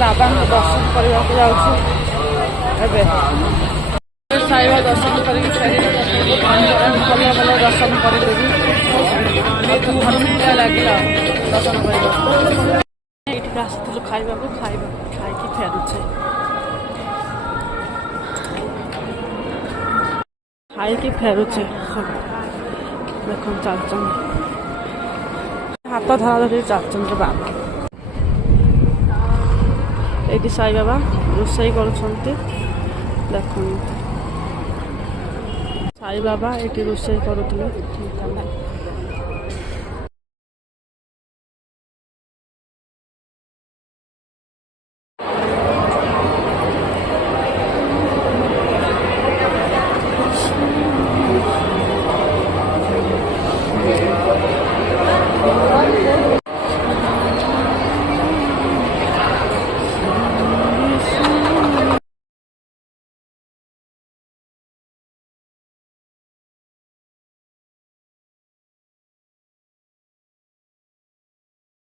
ବାବାଙ୍କୁ ଦର୍ଶନ କରିବାକୁ ଯାଉଛୁ ଏବେ। ସାଇବା ଦର୍ଶନ କରିକି ଫେରିଲୁ। ଭଲ ଭଲ ଦର୍ଶନ କରିଦେବି। ଭଲ ଲାଗିଲା ଦର୍ଶନ କରିବାକୁ। ଏଇଠିକି ଆସିଥିଲୁ ଖାଇକି ଫେରୁଛେ। ଖାଇକି ଫେରୁଛେ। ଦେଖନ୍ତୁ ଚାଲୁଛନ୍ତି, ହାତ ଧରା ଧରି ଚାଲୁଛନ୍ତି ବାବା। ଏଇଠି ସାଇ ବାବା ରୋଷେଇ କରୁଛନ୍ତି। ଦେଖନ୍ତୁ ସାଇ ବାବା ଏଇଠି ରୋଷେଇ କରୁଥିଲେ।